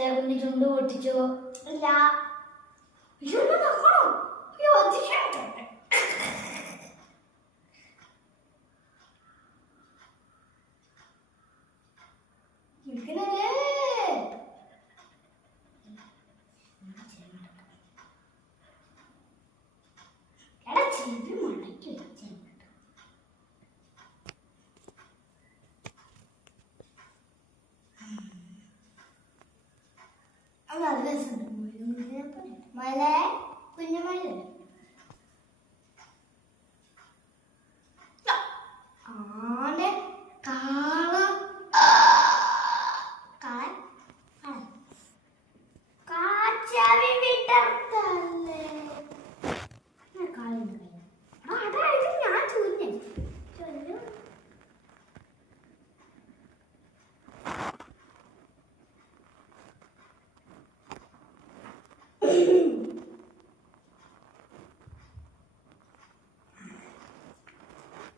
ചേട്ടന് ചുണ്ട് പൊട്ടിച്ചോ? ഇല്ല. നോക്കണോ? അയ്യോ അതിശയം. മലേ കുഞ്ഞുമല ആന കാള കാച്ചാവി വിട്ടല്ലേ അതായത് ഞാൻ ചൊല്ലും